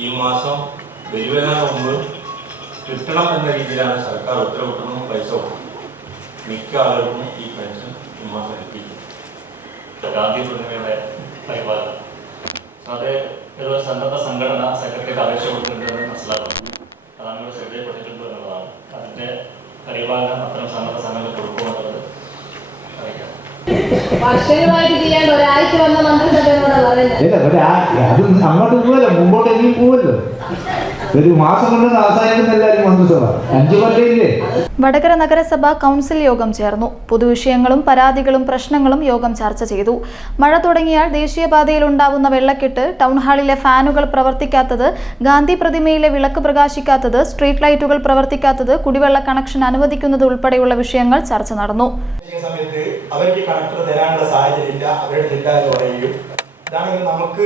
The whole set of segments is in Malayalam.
ഈ മാസം വരുന്നതിന് മുമ്പ് കിട്ടണം എന്ന രീതിയിലാണ് സർക്കാർ ഉത്തരവിട്ടതും പൈസ കൊടുക്കും. മിക്ക ആളുകൾക്കും ഈ പെൻഷൻ ഈ മാസം എത്തിക്കും. ഗാന്ധി പൂർണിമയുടെ പരിപാലനം അത് ഏതോ സന്നദ്ധ സംഘടന സെക്രട്ടറിക്ക് അപേക്ഷ കൊടുത്തിട്ടുണ്ടെന്ന് മനസ്സിലാക്കുന്നു. അതാണ് ഇവിടെ ശ്രദ്ധയപ്പെട്ടിട്ടുണ്ട് എന്നുള്ളതാണ്. അതിൻ്റെ പരിപാലനം അത്തരം സന്നദ്ധ സംഘടന കൊടുക്കുമെന്നുള്ളത് അറിയിക്കാം. വർഷങ്ങളായിട്ട് ചെയ്യാൻ ഒരാഴ്ച വന്ന മന്ത്രിസഭയോട് അത് അങ്ങോട്ട് പോവല്ലോ, മുമ്പോട്ട് എങ്കിലും പോവല്ലോ. ഒരു മാസം കൊണ്ട് അവസാനിക്കുന്ന എല്ലാവരും മന്ത്രിസഭ 5 കൊല്ലമില്ലേ. വടകര നഗരസഭ കൗൺസിൽ യോഗം ചേർന്നു. പൊതുവിഷയങ്ങളും പരാതികളും പ്രശ്നങ്ങളും യോഗം ചർച്ച ചെയ്തു. മഴ തുടങ്ങിയാൽ ദേശീയപാതയിൽ ഉണ്ടാവുന്ന വെള്ളക്കെട്ട്, ടൗൺഹാളിലെ ഫാനുകൾ പ്രവർത്തിക്കാത്തത്, ഗാന്ധി പ്രതിമയിലെ വിളക്ക് പ്രകാശിക്കാത്തത്, സ്ട്രീറ്റ് ലൈറ്റുകൾ പ്രവർത്തിക്കാത്തത്, കുടിവെള്ള കണക്ഷൻ അനുവദിക്കുന്നത് ഉൾപ്പെടെയുള്ള വിഷയങ്ങൾ ചർച്ച നടന്നു. അവർക്ക് കണക്ടർ തരാനുള്ള സാഹചര്യമില്ല, അവരുടെ ഇല്ല എന്ന് പറയുകയും ഇതാണെങ്കിൽ നമുക്ക്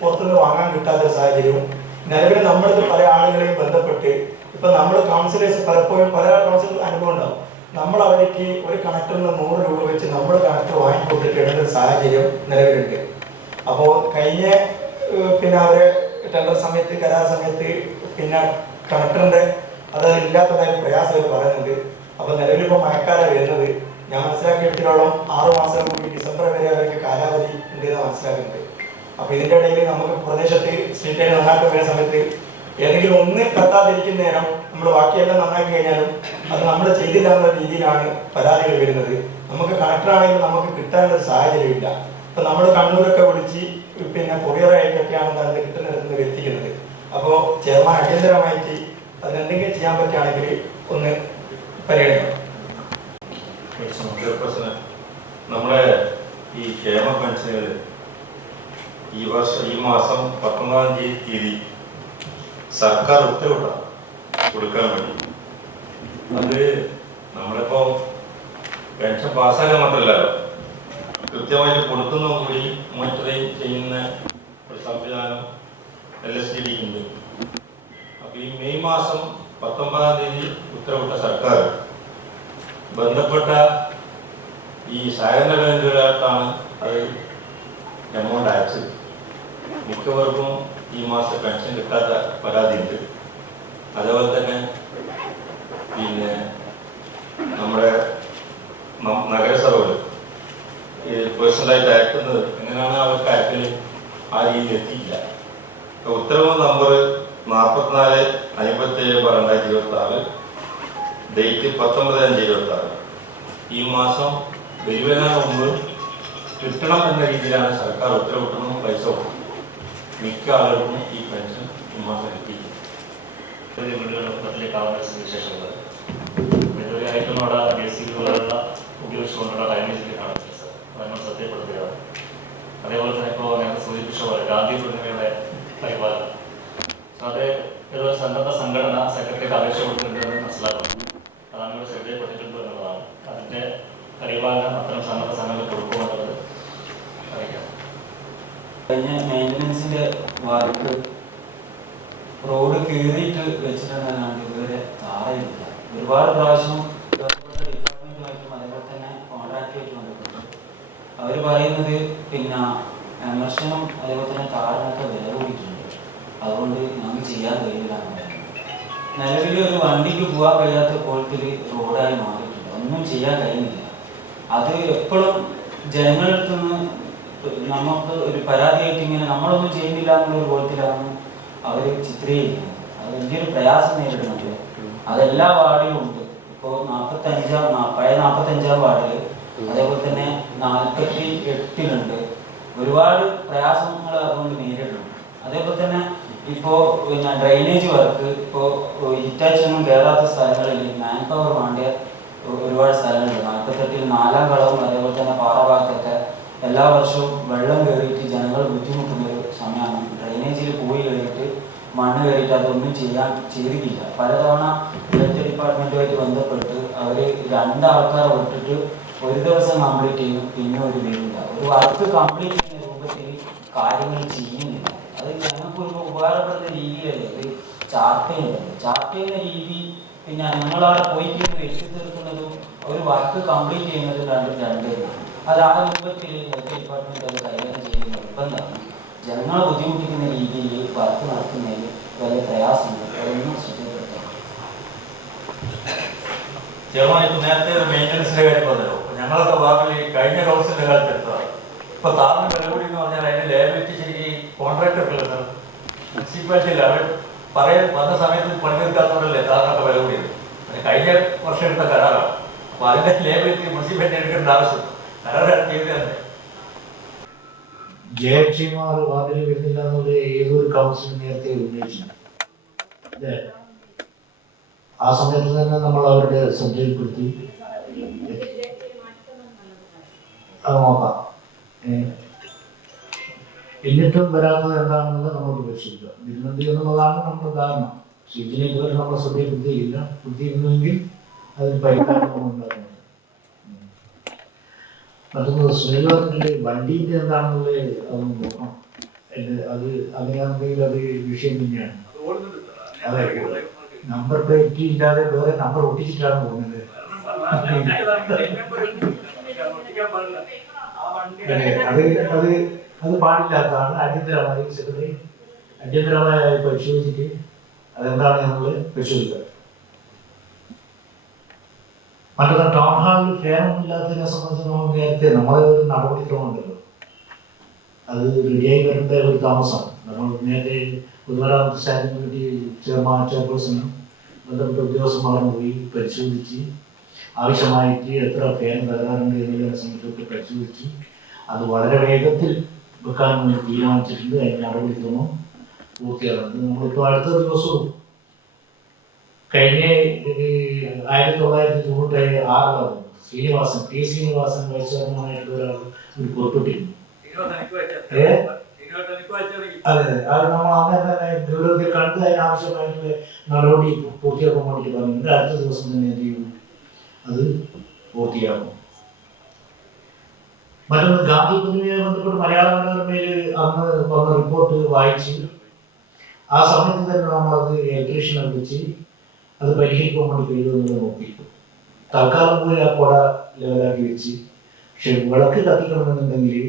പുറത്തുനിന്ന് വാങ്ങാൻ കിട്ടാത്ത സാഹചര്യവും നിലവിൽ നമ്മളിത് പല ആളുകളെയും ബന്ധപ്പെട്ട് ഇപ്പൊ നമ്മൾ കൗൺസിലേഴ്സ് പലപ്പോഴും പല കൗൺസിൽ അനുഭവം ഉണ്ടാവും. നമ്മൾ അവർക്ക് ഒരു കണക്ടറിന് 100 രൂപ വെച്ച് നമ്മൾ കണക്ടർ വാങ്ങിക്കൊണ്ടിരിക്കേണ്ട ഒരു സാഹചര്യം നിലവിലുണ്ട്. അപ്പോൾ കഴിഞ്ഞ അവരെ ടെൻഡർ സമയത്ത് കരാർ സമയത്ത് കണക്ടറിന്റെ അത് ഇല്ലാത്തതായ പ്രയാസം പറയുന്നുണ്ട്. അപ്പൊ നിലവിലിപ്പോൾ മഴക്കാലം വരുന്നത് ഞാൻ മനസ്സിലാക്കിയെടുത്തോളം 6 മാസം കൂടി ഡിസംബർ വരെ അവർക്ക് കാലാവധി ഉണ്ടെന്ന് മനസ്സിലാക്കുന്നുണ്ട്. അപ്പൊ ഇതിന്റെ ഇടയിൽ നമുക്ക് പ്രദേശത്ത് സ്ട്രീറ്റ് ലൈറ്റ് നന്നാക്കി വരുന്ന സമയത്ത് ഏതെങ്കിലും ഒന്ന് കത്താതിരിക്കുന്ന നേരം നമ്മൾ ബാക്കിയെല്ലാം നന്നാക്കി കഴിഞ്ഞാലും അത് നമ്മൾ ചെയ്തില്ല എന്നുള്ള രീതിയിലാണ് പരാതികൾ വരുന്നത്. നമുക്ക് കണക്ടറാണെങ്കിൽ നമുക്ക് കിട്ടാനുള്ള ഒരു സാഹചര്യമില്ല. ഇപ്പൊ നമ്മൾ കണ്ണൂരൊക്കെ വിളിച്ച് കൊറിയറായിട്ടൊക്കെയാണ് അത് കിട്ടുന്നിടത്ത് എത്തിക്കുന്നത്. അപ്പോൾ ചെയർമാൻ അടിയന്തരമായിട്ട് അതിനെന്തെങ്കിലും ചെയ്യാൻ പറ്റുകയാണെങ്കിൽ ഒന്ന് പരിഗണിക്കണം. നമ്മുടെ ഈ ക്ഷേമ പെൻഷനുകൾ ഈ മാസം 19-ാം തീയതി സർക്കാർ ഉത്തരവിട്ട കൊടുക്കാൻ വേണ്ടി. അത് നമ്മളിപ്പോൾ പെൻഷൻ പാസ്സാക്കാൻ മാത്രമല്ലല്ലോ, കൃത്യമായിട്ട് കൊടുക്കുന്നതും കൂടി മോണിറ്ററിങ് ചെയ്യുന്ന ഒരു സംവിധാനം LSTDക്ക് ഉണ്ട്. അപ്പോൾ ഈ മെയ് മാസം 19-ാം തീയതി ഉത്തരവിട്ട സർക്കാർ ബന്ധപ്പെട്ട ഈ സഹകരണ ബാങ്കുകളായിട്ടാണ് അത് എമൗണ്ട് അയച്ചത്. മിക്കവർക്കും ഈ മാസം പെൻഷൻ കിട്ടാത്ത പരാതിയുണ്ട്. അതേപോലെ തന്നെ നമ്മുടെ നഗരസഭകൾ പേഴ്സണലായിട്ട് അയക്കുന്നത് എങ്ങനെയാണ് അവർക്ക് അയക്കൽ ആ രീതിയിൽ എത്തിയില്ല. ഉത്തരവ് നമ്പർ 4457/2026, ഡേറ്റ് 19/5/26. ഈ മാസം വരുന്നതിന് മുമ്പ് കിട്ടണം എന്ന രീതിയിലാണ് സർക്കാർ ഉത്തരവിട്ടതും പൈസ കൊടുക്കും. മിക്ക ആളുകൾക്കും ഈ പെൻഷൻ ഈ മാസം എത്തിക്കും. വിശേഷങ്ങൾ ഇതുവരെയായിട്ടും അവിടെ ബേസിക്കുകളുള്ള ഉപയോഗിച്ചുകൊണ്ടുള്ള ഡൈനേജിലേക്കാണ് നമ്മൾ ശ്രദ്ധയപ്പെടുത്തുകയാണ്. അതേപോലെ തന്നെ ഇപ്പോൾ നേരത്തെ സൂചിപ്പിച്ച പോലെ ഗാന്ധി പൂർണിമയുടെ പരിപാലനം അത് ഏതോ സന്നദ്ധ സംഘടന സെക്രട്ടറിക്ക് അപേക്ഷ കൊടുത്തിട്ടുണ്ടെന്ന് മനസ്സിലാക്കുന്നു. അതാണ് ഇവിടെ ശ്രദ്ധയപ്പെട്ടിട്ടുണ്ട് എന്നുള്ളതാണ്. അതിൻ്റെ പരിപാലനം അത്തരം സന്നദ്ധ സംഘടന കൊടുക്കുമെന്നുള്ളത് അറിയിക്കാം. കഴിഞ്ഞ മെയിൻ്റനൻസിൻ്റെ വർക്ക് റോഡ് കീറിയിട്ട് വെച്ചിട്ടുണ്ടെന്നാണ് ഇതുവരെ താഴെയില്ല. ഒരുപാട് പ്രാവശ്യം ഡിപ്പാർട്ട്മെൻറ്റുമായിട്ടും അതേപോലെ തന്നെ കോൺട്രാക്റ്റുമായിട്ട് ബന്ധപ്പെട്ടു. അവർ പറയുന്നത് എമർഷനും അതേപോലെ തന്നെ താഴിനൊക്കെ വില കൂടിയിട്ടുണ്ട്, അതുകൊണ്ട് നമുക്ക് ചെയ്യാൻ കഴിയില്ല എന്ന് പറയുന്നത്. നിലവിൽ ഒരു വണ്ടിക്ക് പോകാൻ കഴിയാത്ത പോലത്തിൽ റോഡായി മാറിയിട്ടുണ്ട്, ഒന്നും ചെയ്യാൻ കഴിയുന്നില്ല. അത് എപ്പോഴും ജനങ്ങളുടെ അടുത്ത് നിന്ന് നമുക്ക് ഒരു പരാതിയായിട്ട് ഇങ്ങനെ നമ്മളൊന്നും ചെയ്യുന്നില്ല എന്നുള്ളൊരു ബോധത്തിലാണ് അവർ ചിത്രീകരിക്കുന്നത്. അത് വലിയൊരു പ്രയാസം നേരിടുന്നുണ്ട്. അതെല്ലാ വാർഡിലും ഉണ്ട്. ഇപ്പോൾ പഴയ 45-ാം വാർഡിൽ, അതേപോലെ തന്നെ 48-ലുണ്ട്. ഒരുപാട് പ്രയാസങ്ങൾ അതുകൊണ്ട് നേരിടുന്നുണ്ട്. അതേപോലെ തന്നെ ഇപ്പോൾ ഡ്രെയിനേജ് വർക്ക് ഇപ്പോൾ ഹിറ്റാച്ചൊന്നും കയറാത്ത സ്ഥലങ്ങളിൽ മാൻ പവർ വേണ്ടിയ ഒരുപാട് സ്ഥലങ്ങളുണ്ട്. 48-ൽ 4-ാം കളവും അതേപോലെ തന്നെ പാറഭാഗത്തൊക്കെ എല്ലാ വർഷവും വെള്ളം കയറിയിട്ട് ജനങ്ങൾ ബുദ്ധിമുട്ടുന്ന ഒരു സമയമാണ്. ഡ്രെയിനേജിൽ പോയി കയറിയിട്ട് മണ്ണ് കയറിയിട്ട് അതൊന്നും ചെയ്തിട്ടില്ല. പലതവണ ഇലക്ട്രിക് ഡിപ്പാർട്ട്മെൻറ്റുമായിട്ട് ബന്ധപ്പെട്ട് അവർ 2 ആൾക്കാരെ വിട്ടിട്ട് ഒരു ദിവസം കംപ്ലീറ്റ് ചെയ്യും, പിന്നെ ഒരു വീടില്ല. ഒരു വർക്ക് കംപ്ലീറ്റ് ചെയ്യുന്ന രൂപത്തിൽ കാര്യങ്ങൾ ചെയ്യുന്നില്ല. അത് ഞങ്ങൾക്കൊരു ഉപകാരപ്പെടുന്ന രീതിയല്ല ഇത്. ചാർട്ട് ചെയ്യുന്ന രീതി ഞങ്ങളവിടെ പോയിട്ട് വെച്ച് തീർക്കുന്നതും ഒരു വർക്ക് കംപ്ലീറ്റ് ചെയ്യുന്നതും രണ്ടും. അത് ആ രൂപത്തിൽ ഡിപ്പാർട്ട്മെന്റ് അത് കൈകാര്യം ചെയ്യുന്ന നിർബന്ധമാണ്. ജനങ്ങളെ ബുദ്ധിമുട്ടിക്കുന്ന രീതിയിൽ വർക്ക് നടത്തുന്നതിൽ വലിയ പ്രയാസമുണ്ട്. അതൊന്നും ശ്രദ്ധപ്പെടുത്തണം. ചെറുപ്പം ഇപ്പം നേരത്തെ മെയിൻ്റനൻസിൻ്റെ കാര്യം പറഞ്ഞല്ലോ. ഞങ്ങളൊക്കെ വാർഡിൽ കഴിഞ്ഞ കൗൺസിലിൻ്റെ കാലത്ത് എടുത്തതാണ്. ഇപ്പോൾ താറിന് വില കൂടി എന്ന് പറഞ്ഞാൽ അതിൻ്റെ ലേബിലിറ്റി ശരിക്കും കോൺട്രാക്ടർക്കുള്ളത് മുനിസിപ്പാലിറ്റിയിൽ അവർ വന്ന സമയത്ത് പണിയെടുക്കാത്തവരല്ലേ താറിനൊക്കെ വില കൂടിയത്. അതിന് കഴിഞ്ഞ വർഷം എടുത്ത കരാറാണ്. അപ്പോൾ അതിൻ്റെ ലേബിലിറ്റി മുനിസിപ്പാലിറ്റി എടുക്കേണ്ട ആവശ്യം കരാറാണ് ചെയ്ത് തന്നെ. ജയക്ഷിമാർ വാതിൽ വരുന്നില്ല എന്നുള്ള ഏതൊരു കൗൺസിൽ നേരത്തെ ഉന്നയിച്ചിട്ടുണ്ട്. ആ സമയത്ത് തന്നെ നമ്മൾ അവരുടെ ശ്രദ്ധയിൽപ്പെടുത്തി അത് നോക്കാം. എന്നിട്ടും വരാത്തത് എന്താണെന്നുള്ളത് നമുക്ക് പരിശോധിക്കാം. വരുന്നുണ്ട് എന്നുള്ളതാണ് നമ്മുടെ ധാരണ. ഇതിനെ ഇതുവരെ നമ്മളെ ശ്രദ്ധയിൽപ്പെടുത്തിയില്ല. ബുദ്ധിയിരുന്നെങ്കിൽ അതിന് പരിഹാരം ഉണ്ടാകുന്നത്. മറ്റൊന്ന് സുനിലിന്റെ വണ്ടീൻ്റെ എന്താണെന്നുള്ളത് അതൊന്ന് നോക്കണം. അത് അങ്ങനെയാണെങ്കിൽ അത് വിഷയം തന്നെയാണ്. അതെ, നമ്പർ പ്ലേറ്റ് ഇല്ലാതെ വേറെ നമ്പർ ഒട്ടിച്ചിട്ടാണ് പോകുന്നത്. അത് പാടില്ലാത്തതാണ്. അടിയന്തരമായി സെക്രട്ടറി അടിയന്തരമായി പരിശോധിച്ചിട്ട് അതെന്താണ് എന്നുള്ളത് പരിശോധിക്കുക. മറ്റൊന്ന് ടൗൺ ഹാളിൽ ഫാനൊന്നും ഇല്ലാത്തതിനെ സംബന്ധിച്ച് നമ്മൾ നേരത്തെ നമ്മളെ ഒരു നടപടിക്രമമുണ്ടല്ലോ. അത് റെഡിയായി വരേണ്ട ഒരു താമസമാണ്. നമ്മൾ നേരത്തെ പൊതുമരാമത്ത് സ്റ്റാൻഡിംഗ് കമ്മിറ്റി ചെയർപേഴ്സണും ബന്ധപ്പെട്ട ഉദ്യോഗസ്ഥന്മാരും പോയി പരിശോധിച്ച് ആവശ്യമായിട്ട് എത്ര ഫാൻ തകരാറുണ്ട് എന്നതിനെ സംബന്ധിച്ചൊക്കെ പരിശോധിച്ച് അത് വളരെ വേഗത്തിൽ വെക്കാൻ വേണ്ടി തീരുമാനിച്ചിട്ടുണ്ട്. അതിന് നടപടിക്രമം പൂർത്തിയാകുന്നത് നമ്മളിപ്പോൾ അടുത്ത ദിവസവും കഴിഞ്ഞ 1996 ശ്രീനിവാസൻ വൈസ് ചെയർമാനായിട്ടുള്ള ഒരാൾ ഒരു പുറപ്പെട്ടിരുന്നു. അതെ, അത് നമ്മൾ അങ്ങനെ തന്നെ ഗൗരവത്തിൽ കണ്ട് അതിനാവശ്യമായിട്ടുള്ള നടപടി പൂർത്തിയാക്കാൻ വേണ്ടിയിട്ട് പറഞ്ഞിട്ടുണ്ട്. അടുത്ത ദിവസം തന്നെ എന്ത് ചെയ്യും, അത് പൂർത്തിയാക്കും. മറ്റൊന്ന് ഗാന്ധി പ്രതിമയുമായി ബന്ധപ്പെട്ട് മലയാള മനോരമയിൽ അന്ന് വന്ന റിപ്പോർട്ട് വായിച്ച് ആ സമയത്ത് തന്നെ നമ്മളത് ഇലക്ട്രീഷ്യനെ വിളിച്ച് അത് പരിഹരിക്കാൻ വേണ്ടി കഴിയുമെന്ന് നോക്കി തൽക്കാലം പോയി ആ കുട ലെവലാക്കി വെച്ച്. പക്ഷെ വിളക്ക് കത്തിക്കണമെന്നുണ്ടെങ്കിൽ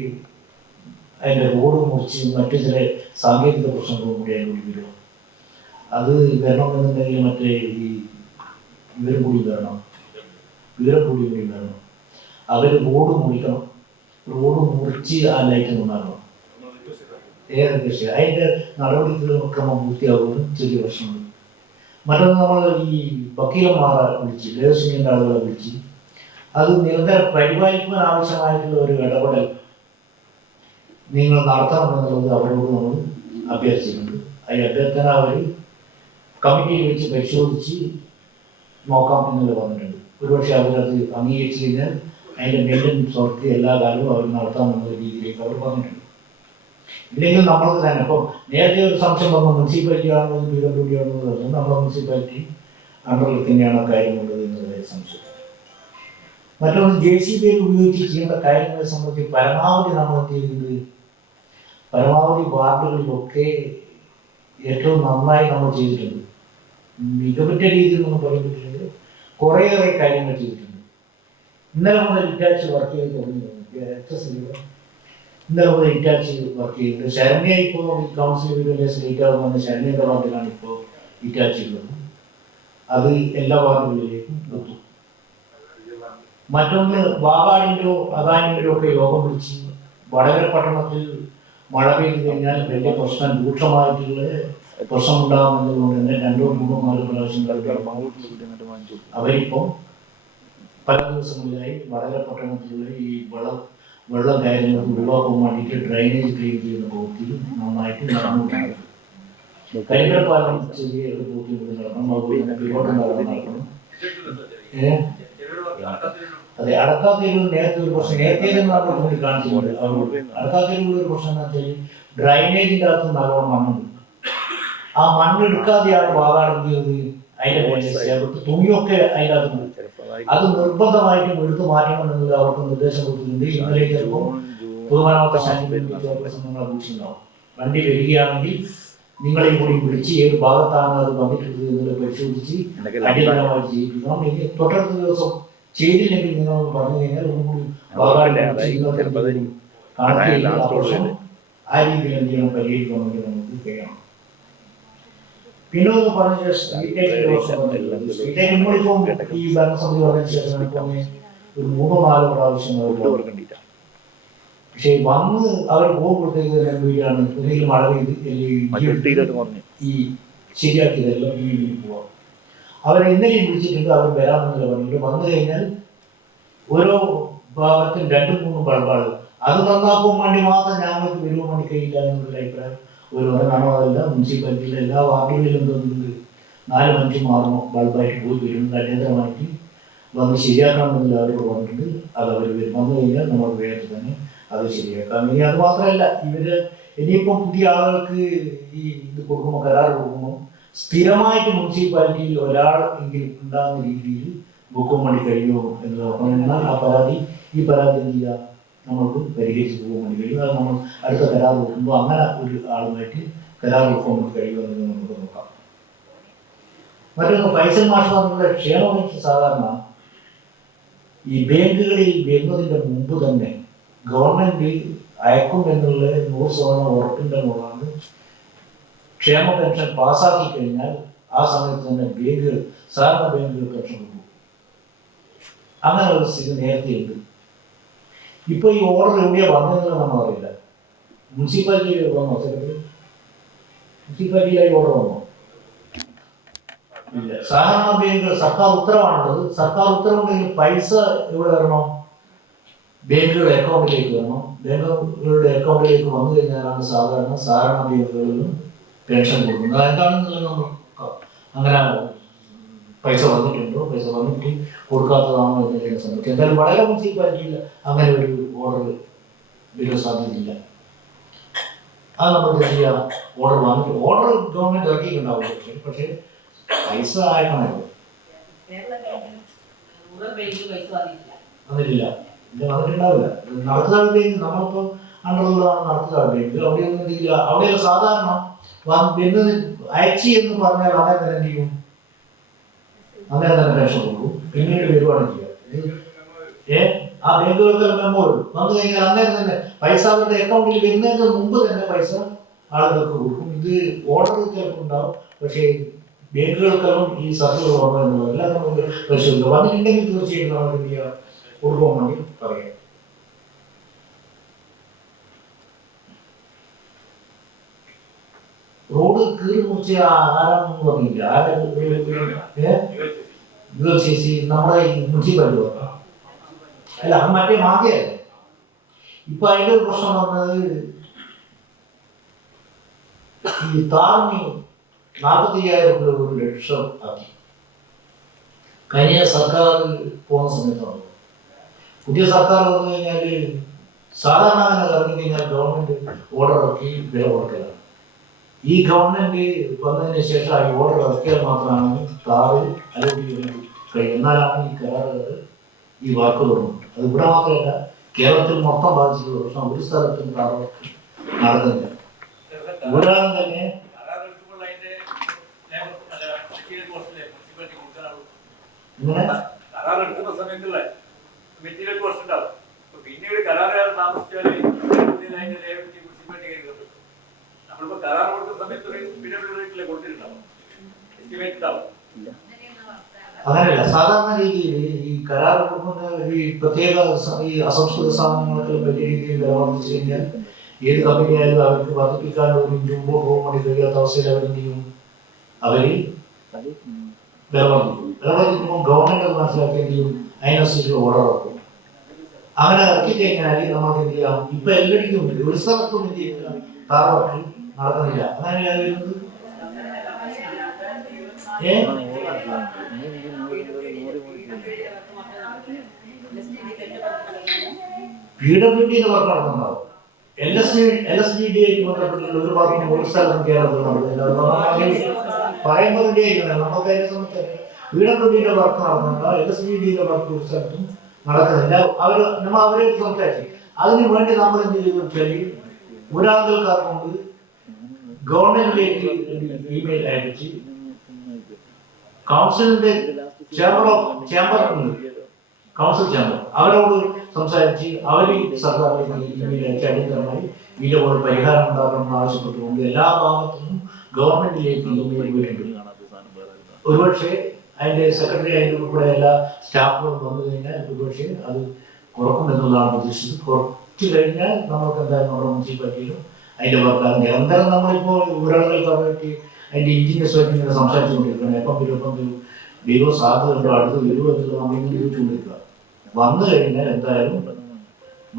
അതിൻ്റെ റോഡ് മുറിച്ച് മറ്റു ചില സാങ്കേതിക പ്രശ്നങ്ങളും കൂടി അതിനുള്ളിൽ വരും. അത് വരണമെന്നുണ്ടെങ്കിൽ മറ്റേ ഈ വിവരം കൂടി വരണം. അവർ റോഡ് മുറിക്കണം. റോഡ് മുറിച്ച് ആ ലൈറ്റ് ഉണ്ടാകണം. ഏകദേശം അതിൻ്റെ നടപടിക്രമം പൂർത്തിയാകുമെന്ന് ചെറിയ പ്രശ്നമുണ്ട്. മറ്റൊന്ന് നമ്മൾ ഈ വക്കീലന്മാരെ വിളിച്ച് ദേവസ്വമിൻ്റെ ആളുകളെ വിളിച്ച് അത് നിരന്തരം പരിപാലിക്കുവാൻ ആവശ്യമായിട്ടുള്ള ഒരു ഇടപെടൽ നിങ്ങൾ നടത്തണമെന്നുള്ളത് അവരോട് നമ്മൾ അഭ്യർത്ഥിച്ചിട്ടുണ്ട്. ആ അഭ്യർത്ഥന അവർ കമ്മിറ്റിയിൽ വെച്ച് പരിശോധിച്ച് നോക്കാം എന്നുള്ളത് പറഞ്ഞിട്ടുണ്ട്. ഒരുപക്ഷെ അവരത് അംഗീകരിച്ചു കഴിഞ്ഞാൽ അതിൻ്റെ മെയിൻ്റനൻസ് വർക്ക് എല്ലാ കാലവും അവർ നടത്താമെന്നുള്ള രീതിയിലേക്ക് അവർ പറഞ്ഞിട്ടുണ്ട്. ഇല്ലെങ്കിൽ നമ്മളത് തന്നെ ഇപ്പം നേരത്തെ ഒരു സംശയം വന്നു മുനിസിപ്പാലിറ്റി ആണോ PWD ആണോ എന്ന്. നമ്മുടെ മുനിസിപ്പാലിറ്റി അണ്ടറിൽ തന്നെയാണ് കാര്യമുള്ളത് എന്നുള്ള സംശയം. മറ്റൊന്ന് JCB ഉപയോഗിച്ച് ചെയ്യേണ്ട കാര്യങ്ങളെ സംബന്ധിച്ച് പരമാവധി നമ്മൾ എന്ത് ചെയ്യുന്നത്, പരമാവധി വാർഡുകളിലൊക്കെ ഏറ്റവും നന്നായി നമ്മൾ ചെയ്തിട്ടുണ്ട്. മികവുറ്റ രീതിയിൽ നമ്മൾ പറയുമ്പോഴത്തേക്ക് കുറേയേറെ കാര്യങ്ങൾ ചെയ്തിട്ടുണ്ട്. ഇന്നലെ മുതൽ ഇറ്റാച്ച് വർക്ക് ചെയ്ത് തുടങ്ങി. ഇന്നലെ മുതൽ ഇറ്റാച്ച് വർക്ക് ചെയ്തിട്ടുണ്ട്. ശരണ്യ ഇപ്പോൾ ഈ കൗൺസിൽ ലേറ്റ് ആകുന്ന ശരണ്യയുടെ വാർഡിലാണ് ഇപ്പോൾ ഇറ്റാച്ച് ഉള്ളത്. അത് എല്ലാ വാർഡുകളിലേക്കും എത്തും. മറ്റൊന്ന് വാഗാടിൻ്റെയോ അദാനിൻ്റെയോ ഒക്കെ യോഗം വിളിച്ച് വടകര പട്ടണത്തിൽ മഴ പെയ്തു കഴിഞ്ഞാൽ വലിയ പ്രശ്നം രൂക്ഷമായിട്ടുള്ള പ്രശ്നമുണ്ടാകുന്നതുകൊണ്ട് തന്നെ 2, 3, 4 പ്രാവശ്യം അവരിപ്പോൾ പല ദിവസങ്ങളിലായി വടകര പട്ടണത്തിലുള്ള ഈ വെള്ളം കാര്യങ്ങൾക്ക് ഒഴിവാക്കാൻ വേണ്ടിയിട്ട് ഡ്രൈനേജ് ക്ലീൻ ചെയ്യുന്ന പ്രവൃത്തി നന്നായിട്ട് നടന്നുകൊണ്ടിരിക്കുന്നു. കരിങ്കൽപ്പാലം ചെറിയ ഒരു പ്രവൃത്തി നടക്കണം. അതുപോലെ പിറകോട്ട് നടക്കണം. അതെ, അടക്കാത്തതിൽ നേരത്തെ ഒരു പ്രശ്നം നേരത്തെ നമ്മൾ ചൂണ്ടിക്കാണിച്ചിട്ടുണ്ട്. അടക്കാത്തതിലുള്ള ഒരു പ്രശ്നം എന്ന് വെച്ചാൽ ഡ്രൈനേജിൻ്റെ അകത്ത് നല്ലോണം മണ്ണുണ്ട്. ആ മണ്ണെടുക്കാതെയാണ് വാഗാടുന്നത്. അതിൻ്റെ തുണിയൊക്കെ അതിൻ്റെ അകത്തുണ്ട്. അത് നിർബന്ധമായിട്ടും എടുത്തു മാറ്റണം എന്നുള്ളത് അവർക്ക് നിർദ്ദേശം കൊടുത്തിട്ടുണ്ട്. ഇന്നലെ ചിലപ്പോൾ പൊതുമരാമത്ത് സ്റ്റാൻഡിംഗ് വണ്ടി വരികയാണെങ്കിൽ നിങ്ങളെയും കൂടി വിളിച്ച് ഏത് ഭാഗത്താണ് അത് വന്നിട്ടുള്ളത് എന്നുള്ളത് പരിശോധിച്ച് അടിയന്തരമായി ചെയ്യിപ്പിക്കണം. ഇനി തൊട്ടടുത്ത ദിവസം ചെയ്തില്ലെങ്കിൽ നിങ്ങളൊന്ന് പറഞ്ഞു കഴിഞ്ഞാൽ ഒന്നും കൂടി ആ രീതിയിൽ എന്ത് ചെയ്യണം, പരിഹരിക്കാൻ വേണ്ടി നമുക്ക് കഴിയണം. പിന്നെ ഒന്ന് പറഞ്ഞ നമ്മളിപ്പം ഈ ഭരണസമിതി പറഞ്ഞ ശേഷം ഒരു 3-4 പ്രാവശ്യം പക്ഷെ വന്ന് അവർ പോകുമ്പോഴത്തേക്ക് തന്നെ വീടാണ് എന്തെങ്കിലും മഴ പെയ്ത് ഈ ശരിയാക്കിയതെല്ലാം ഈ വീട്ടിൽ പോവാം. അവരെ ഇന്നലെയും വിളിച്ചിട്ടുണ്ട്, അവർ വരാമെന്നല്ല പറഞ്ഞിട്ട്. വന്നു കഴിഞ്ഞാൽ ഓരോ ഭാഗത്തും 2-3 ബൾബാണ്. അത് നന്നാക്കാൻ വേണ്ടി മാത്രം ഞങ്ങൾക്ക് വരുവാൻ വേണ്ടി കഴിയില്ല എന്നുള്ള അഭിപ്രായം ഒരു വരാണോ. അതല്ല മുനിസിപ്പാലിറ്റിയിലെ എല്ലാ വാർഡുകളിലും തോന്നുന്നുണ്ട് 4 മനുഷ്യന്മാർമോ ബൾബായിട്ട് പോയി വരുന്നുണ്ട്. അടിയന്തരമായിട്ട് വന്ന് ശരിയാക്കണമെന്നില്ല അവരോട് പറഞ്ഞിട്ടുണ്ട്. അത് അവർ വന്നു കഴിഞ്ഞാൽ നമ്മൾ വേഗത്തിൽ തന്നെ അത് ശരിയാക്കാം. ഇനി അത് മാത്രമല്ല, ഇവര് ഇനിയിപ്പം പുതിയ ആളുകൾക്ക് ഈ ഇത് കൊടുക്കുമ്പോൾ, കരാർ കൊടുക്കുമ്പോൾ സ്ഥിരമായിട്ട് മുനിസിപ്പാലിറ്റിയിൽ ഒരാൾ എങ്കിലും ഉണ്ടാകുന്ന രീതിയിൽ ബുക്കും വേണ്ടി കഴിയുമോ എന്ന് പറഞ്ഞാൽ ഈ പരാതി എന്ത് ചെയ്യുക, നമ്മൾക്ക് പരിഹരിച്ച് പോകാൻ വേണ്ടി കഴിയും. അത് നമ്മൾ അടുത്ത കരാർ കൊടുക്കുമ്പോൾ അങ്ങനെ ഒരു ആളുമായിട്ട് കരാർ കൊടുക്കാൻ വേണ്ടി കഴിയുമെന്ന് നമുക്ക് നോക്കാം. മറ്റൊന്ന്, ഫൈസൽ മാഷ് പറഞ്ഞ ക്ഷേമപെൻഷൻ സാധാരണ ഈ ബാങ്കുകളിൽ വരുന്നതിൻ്റെ മുമ്പ് തന്നെ ഗവൺമെന്റ് അയക്കും എന്നുള്ള 100% ഉറപ്പിൻ്റെ മുകളാണ് ക്ഷേമ പെൻഷൻ പാസ്സാക്കി കഴിഞ്ഞാൽ ആ സമയത്ത് തന്നെ ബാങ്കുകൾ, സാധാരണ ബാങ്കുകൾ പെൻഷൻ കൊടുക്കും. അങ്ങനെ ഒരു സ്ഥിതി നേരത്തെ ഉണ്ട്. ഇപ്പൊ ഈ ഓർഡർ എവിടെയാ വന്നതെന്ന് നമ്മൾ അറിയില്ല. മുനിസിപ്പാലിറ്റിയിൽ വന്നോ? മുനിസിപ്പാലിറ്റിയിലായി ഓർഡർ വന്നോ? ഇല്ല. സാധാരണ ബാങ്കുകൾ സർക്കാർ ഉത്തരവാണുള്ളത്. സർക്കാർ ഉത്തരവുണ്ടെങ്കിൽ പൈസ എവിടെ വരണം? ബാങ്കുകളുടെ അക്കൗണ്ടിലേക്ക് വരണം. ബാങ്കുകളുടെ അക്കൗണ്ടിലേക്ക് വന്നു കഴിഞ്ഞാലാണ് സാധാരണ ബാങ്കുകളിലും പെൻഷൻ കൊടുക്കുന്നത്. എന്താണെന്നുള്ളത് നമ്മൾ അങ്ങനെ പൈസ വന്നിട്ടുണ്ടോ, പൈസ വന്നിട്ട് കൊടുക്കാത്തതാണോ എന്നതിനെ സംബന്ധിച്ച് എന്തായാലും വളരെ മുനിസിപ്പാലിറ്റിയിൽ അങ്ങനെ ഒരു ഓർഡർ വരാൻ സാധ്യതയില്ല. അത് നമ്മൾ ചെയ്യാം. ഓർഡർ വന്നിട്ട് ഓർഡർ ഗവൺമെന്റ് ഇറക്കിയിട്ടുണ്ടാവും. പക്ഷേ പൈസ അയക്കണമല്ലോ. വന്നിട്ടില്ല, ഇത് വന്നിട്ടുണ്ടാവില്ല. നടത്തുക ബാങ്ക് നമ്മളിപ്പോൾ അണ്ടറുള്ളതാണ്. നടത്തുക ബാങ്ക് അവിടെയൊന്നും എന്തില്ല. അവിടെയുള്ള സാധാരണ വരുന്നത് അയച്ചി എന്ന് പറഞ്ഞാൽ അങ്ങനെ തന്നെ എന്ത് ചെയ്യും, അങ്ങനെ തന്നെ പെൻഷൻ കൊടുക്കും. പിന്നീട് വരുവാണ് ചെയ്യുക. ആ ബാങ്കുകൾക്കെല്ലാം മെമ്മോ വരും. വന്നു കഴിഞ്ഞാൽ അന്നേരം തന്നെ പൈസ അവരുടെ അക്കൗണ്ടിൽ വരുന്നതിന് മുമ്പ് തന്നെ പൈസ ആളുകൾക്ക് കൊടുക്കും. ഇത് ഓർഡർ ചിലപ്പോൾ ഉണ്ടാവും. പക്ഷേ ബാങ്കുകൾക്കെല്ലാം ഈ സർക്കുലർ ഓർഡർ എന്നുള്ളതെല്ലാം നമുക്ക് പരിശോധിക്കാം. വന്നിട്ടുണ്ടെങ്കിൽ തീർച്ചയായിട്ടും നമ്മൾ എന്ത് ചെയ്യുക, കൊടുക്കാൻ വേണ്ടി പറയാം. റോഡ് കീറി മുറിച്ച് ആരാണെന്ന് പറഞ്ഞില്ല. നമ്മുടെ മുനിസിപ്പാലിറ്റി അല്ല, അത് മറ്റേ മാതിയല്ലേ. ഇപ്പൊ അതിന്റെ ഒരു പ്രശ്നം പറഞ്ഞത് ഈ താറിന് 45,000 രൂപ 1 ലക്ഷം ആക്കി. കഴിഞ്ഞ സർക്കാർ പോകുന്ന സമയത്താണ്. പുതിയ സർക്കാർ വന്നു കഴിഞ്ഞാൽ സാധാരണ അങ്ങനെ ഇറങ്ങി കഴിഞ്ഞാൽ ഗവൺമെന്റ് ഓർഡർ ഇറക്കി വില കൊടുക്കലാണ്. ഈ ഗവൺമെന്റ് വന്നതിന് ശേഷം ഈ ഓർഡർ ഇറക്കിയാൽ മാത്രമാണ് കാറ് അലോട്ട് കഴിയും. എന്നാലാണ് ഈ കരാറുകൾ ഈ വർക്ക് തുടങ്ങുന്നത്. അത് ഇവിടെ മാത്രമല്ല, കേരളത്തിൽ മൊത്തം ബാധിച്ചിട്ടുള്ള പ്രശ്നം. ഒരു സ്ഥലത്തും കാർ വർക്ക് നടന്നില്ല. ഒരാളും തന്നെ പിന്നീട് കരാറുകാർ താമസിച്ചാല് നമ്മളിപ്പോ കരാർ കൊടുത്ത സമയത്ത് കൊടുത്തിട്ടുണ്ടാവും, എസ്റ്റിമേറ്റ് ഉണ്ടാവും. അങ്ങനെയല്ല. സാധാരണ രീതിയിൽ ഈ കരാർ കൊടുക്കുന്ന ഈ പ്രത്യേക ഈ അസംസ്കൃത സാധനങ്ങൾക്ക് വലിയ രീതിയിൽ വില വർദ്ധിച്ചു കഴിഞ്ഞാൽ ഏത് കമ്പനി ആയാലും അവർക്ക് വർദ്ധിപ്പിക്കാൻ ഒരു മുമ്പോ പോകാൻ വേണ്ടി കഴിയാത്ത അവസ്ഥയിൽ അവരെന്ത് ചെയ്യും, അവര് വില വർദ്ധിക്കും. വില വർദ്ധിക്കുമ്പോൾ ഗവൺമെന്റ് അത് മനസ്സിലാക്കി എന്ത് ചെയ്യും, അതിനനുസരിച്ച് ഓർഡർ ഇറക്കും. അങ്ങനെ ഇറക്കി കഴിഞ്ഞാൽ നമുക്ക് എന്ത് ചെയ്യാം, ഇപ്പൊ എല്ലായിടത്തും ഒരു സ്ഥലത്തും എന്ത് ചെയ്യുന്നില്ല, കാർ വർക്ക് നടക്കുന്നില്ല. അങ്ങനെയാണ് വരുന്നത്. PWD work നടക്കുന്നുണ്ടാവും. LSGD ആയിട്ട് ബന്ധപ്പെട്ടുള്ള ഒരു ഭാഗം ഒരു സ്ഥലത്തും കേരളത്തിൽ നടക്കുന്നില്ല. പറയുമ്പോൾ നമുക്ക് അതിനെ സംബന്ധിച്ച് PWD വർക്ക് നടക്കുന്നുണ്ട്, LSGD വർക്ക് ഒരു സ്ഥലത്തും നടക്കുന്നില്ല. നമ്മൾ അവരെ സംസാരിച്ചു. അതിനു വേണ്ടി നമ്മൾ എന്ത് ചെയ്തു വെച്ചാൽ ഒരാൾക്കാർ കൊണ്ട് ഗവൺമെന്റിലേക്ക് ഇമെയിൽ അയച്ച് കൗൺസിലിന്റെ കൗൺസിൽ ചേംബർ അവരോട് സംസാരിച്ച് അവർ സർക്കാരിലേക്ക് ഇമെയിൽ അയച്ച് അടിയന്തരമായി ഇതിൻ്റെ പോലെ പരിഹാരം ഉണ്ടാകണമെന്ന് ആവശ്യപ്പെട്ടുകൊണ്ട് എല്ലാ ഭാഗത്തുനിന്നും ഗവൺമെന്റിലേക്ക് ഇമെയിൽ വരുന്നുണ്ട്. ഒരുപക്ഷെ അതിൻ്റെ സെക്രട്ടറി അതിൻ്റെ ഉൾപ്പെടെ എല്ലാ സ്റ്റാഫുകളും വന്നു കഴിഞ്ഞാൽ ഒരുപക്ഷെ അത് കുറക്കുമെന്നുള്ളതാണ് പ്രതീക്ഷിച്ചത്. കുറച്ച് കഴിഞ്ഞാൽ നമുക്ക് എന്തായാലും നമ്മുടെ മുനിസിപ്പാലിറ്റിയിലും അതിൻ്റെ വർക്കാർ നിരന്തരം നമ്മളിപ്പോൾ വിവരങ്ങൾക്ക് അവർക്ക് അതിൻ്റെ എഞ്ചിനീയേഴ്സുമായിട്ട് ഇങ്ങനെ സംസാരിച്ചുകൊണ്ടിരിക്കുകയാണ്. എപ്പം വരും ദൈവ സാധ്യതയുണ്ടോ അടുത്ത് വരുമോ എന്നുള്ളത് നമ്മളിങ്ങനെ ചോദിച്ചുകൊണ്ടിരിക്കുക. വന്നു കഴിഞ്ഞാൽ എന്തായാലും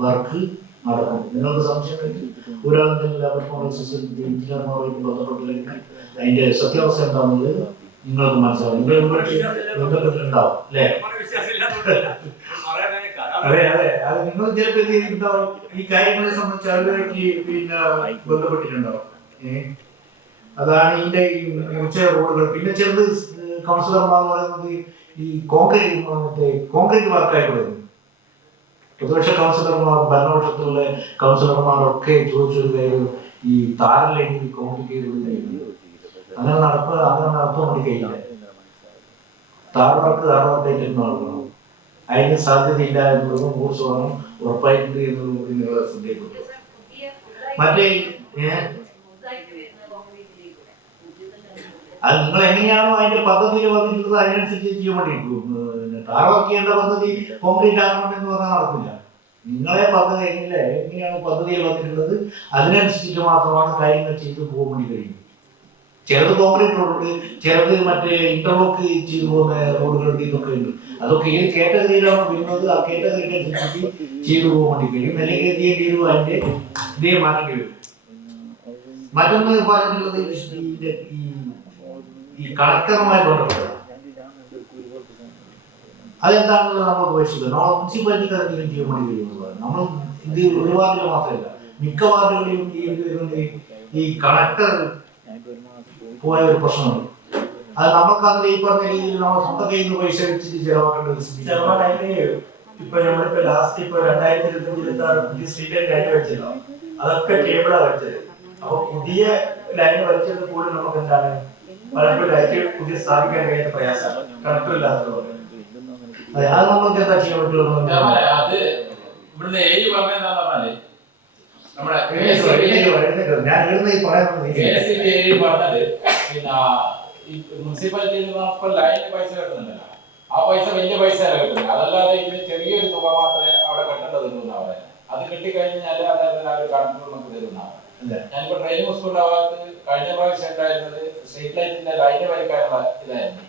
വർക്ക് നടക്കും. നിങ്ങൾക്ക് സംശയമെങ്കിൽ ഒരാളെന്തെങ്കിലും എഞ്ചിനീയർമാരുമായിട്ട് ബന്ധപ്പെട്ടില്ലെങ്കിൽ അതിൻ്റെ സത്യാവസ്ഥ എന്താണെന്നുള്ളത് നിങ്ങൾക്ക് മനസ്സിലാവും. നിങ്ങൾ ബന്ധപ്പെട്ടിട്ടുണ്ടാവും അല്ലേ? അതെ അതെ, അത് നിങ്ങൾ ചിലപ്പോൾ ഈ കാര്യങ്ങളെ സംബന്ധിച്ച് അവരുമായിട്ട് പിന്നെ ബന്ധപ്പെട്ടിട്ടുണ്ടാവും. അതാണ് ഇതിന്റെ ഈ ഉച്ച റോഡുകൾ. പിന്നെ ചെറുത് കൗൺസിലർമാർ പറയുന്നത് ഈ കോൺക്രീറ്റ് വർക്കായിട്ട് വരുന്നു. പ്രതിപക്ഷ കൗൺസിലർമാർ ഭരണപക്ഷത്തുള്ള കൗൺസിലർമാരൊക്കെ ചോദിച്ചൊരു കാര്യം ഈ താരല്ലെങ്കിൽ കോൺക്രീറ്റ് അങ്ങനെ നടത്താൻ വേണ്ടി കഴിയില്ല. താഴ്വർക്ക് നടക്കണം. അതിന് സാധ്യതയില്ല എന്നുള്ളതും 100% ഉറപ്പായിട്ടുണ്ട് എന്നുള്ളത് നിങ്ങൾ ശ്രദ്ധയിൽപ്പെട്ടു. മറ്റേ അത് നിങ്ങൾ എങ്ങനെയാണോ അതിന്റെ പദ്ധതിയിൽ വന്നിട്ടുള്ളത് അതിനനുസരിച്ച് ചെയ്യാൻ വേണ്ടിയിരിക്കും. താഴ്വർക്ക് ചെയ്യേണ്ട പദ്ധതി കോൺക്രീറ്റ് ആക്കണമെന്ന് പറഞ്ഞാൽ നടക്കില്ല. നിങ്ങളെ പദ്ധതി എങ്ങനെയാണോ പദ്ധതിയിൽ വന്നിട്ടുള്ളത് അതിനനുസരിച്ചിട്ട് മാത്രമാണ് കാര്യങ്ങൾ ചെയ്തു പോകാൻ വേണ്ടി കഴിയും. ചിലത് കോൺക്രീറ്റ് റോഡുണ്ട്, ചിലത് മറ്റേ ഇന്റർലോക്ക് ചെയ്തു പോകുന്ന റോഡുകളുടെ ഇതൊക്കെ ഉണ്ട്. അതൊക്കെ ഏത് കാറ്റഗറിയിലാണ് വരുന്നത് ആ കാറ്റഗറിക്ക് അനുസരിച്ച് ചെയ്തു പോകാൻ വേണ്ടി കഴിയും. അല്ലെങ്കിൽ എന്ത് ചെയ്യേണ്ടി വരും, അതിന്റെ ഇതേ മാറ്റേണ്ടി വരും. മറ്റൊന്ന് പറഞ്ഞിട്ടുള്ളത് ഈ കണക്ടറുമായി ബന്ധപ്പെട്ടത് അതെന്താണെന്നുള്ളത് നമ്മൾ ഉപേക്ഷിക്കുക. നമ്മൾ മുനിസിപ്പാലിറ്റിക്ക് എന്തെങ്കിലും ചെയ്യാൻ വേണ്ടി കഴിയുന്നതാണ്. നമ്മൾ ഇത് ഒരു വാർഡിൽ മാത്രമല്ല മിക്ക വാർഡുകളിലും ഈ കണക്ടർ പോയ ഒരു പ്രശ്നമുണ്ട്. അത് നമുക്ക് അതിൽ ഈ പറഞ്ഞ രീതിയിൽ നമ്മൾ സ്വന്തം കയ്യിൽ നിന്ന് പൈസ വെച്ചിട്ട് ചെലവാക്കേണ്ടത്. ഇപ്പൊ നമ്മളിപ്പോ ലാസ്റ്റ് ഇപ്പൊ 2025 സ്ട്രീറ്റ് ലൈൻ വെച്ചല്ലോ, അതൊക്കെ കേബിളാ വെച്ചത്. അപ്പൊ പുതിയ ലൈൻ വലിച്ചത് കൂടി നമുക്ക് എന്താണ് പലപ്പോഴും ലൈറ്റ് പുതിയ സ്ഥാപിക്കാൻ കഴിയാത്ത പ്രയാസമാണ് കണക്കില്ലാത്തതുകൊണ്ട്. അത് നമുക്ക് എന്താ ചെയ്യാൻ പറ്റുള്ളൂ? അത് ഇവിടുന്ന് പറഞ്ഞാല് നമ്മുടെ ഞാൻ എഴുതുന്ന ഈ പറയുന്നത് പിന്നെ ഈ മുനിസിപ്പാലിറ്റിയിൽ നിന്ന് ലൈനിന് പൈസ കിട്ടുന്നുണ്ടല്ലോ, ആ പൈസ വലിയ പൈസ കിട്ടുന്നത്. അതല്ലാതെ ഇതിന് ചെറിയൊരു തുക മാത്രമേ അവിടെ കെട്ടേണ്ടതുണ്ടെന്ന് പറയുന്നത്. അത് കെട്ടിക്കഴിഞ്ഞാൽ അദ്ദേഹത്തിന് ആ ഒരു കണക്കുകൾ നമുക്ക് തരുന്നതാണ്. ഞാനിപ്പോ ട്രെയിനിങ് സ്കൂളിന്റെ ഭാഗത്ത് കഴിഞ്ഞ പ്രാവശ്യം ഉണ്ടായിരുന്നത് സ്ട്രീറ്റ് ലൈറ്റിന്റെ ലൈന് വലിക്കാനുള്ള ഇതായിരുന്നു.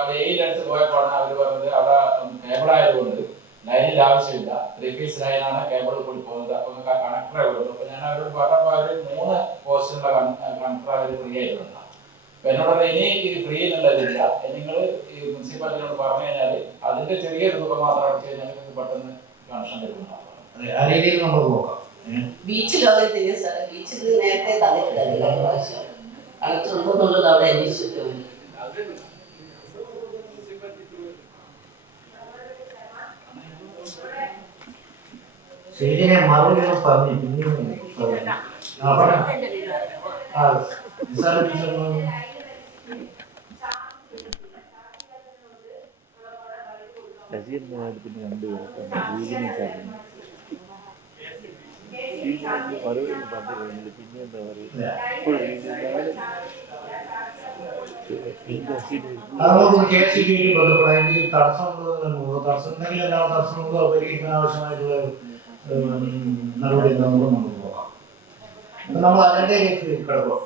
അവിടെ അടുത്ത് പോയപ്പോഴാണ് അവർ പറഞ്ഞത് അവിടെ കേബിൾ ആയതുകൊണ്ട് ലൈനിന്റെ ആവശ്യമില്ല, 3 പീസ് ലൈനാണ് കേബിൾ കൂടി പോകുന്നത്. അപ്പൊ കണക്ടറെ കൊടുത്തു. അപ്പൊ ഞാൻ അവരോട് പറഞ്ഞപ്പോൾ അവര് 3 പോസ്റ്റിലുള്ള കണക്ടർ അവർ ഫ്രീ ആയിട്ടുണ്ടാകും. അപ്പൊ എന്നോട് ഇനി ഇത് ഫ്രീ എന്നുള്ളതില്ല, നിങ്ങൾ ഈ മുനിസിപ്പാലിറ്റിയോട് പറഞ്ഞു കഴിഞ്ഞാൽ അതിന്റെ ചെറിയൊരു തുക മാത്രം അടച്ചു കഴിഞ്ഞാൽ പെട്ടെന്ന് കണക്ഷൻ കിട്ടുന്നതാണ്. ബീച്ചിൽ ബീച്ചിൽ നേരത്തെ തന്നിട്ടില്ല പ്രാവശ്യം കണക്ടറുണ്ടെന്നുള്ളത് അവിടെ അന്വേഷിച്ചിട്ടുണ്ട്. ശരിയെ മറുപടി പറഞ്ഞു. തടസ്സമുണ്ടോ പരിഹരിക്കാൻ ആവശ്യമായിട്ടുള്ള നടപടി എന്താണെന്ന് നമുക്ക് നോക്കാം. നമ്മൾ അതിലേക്ക് കിടക്കും.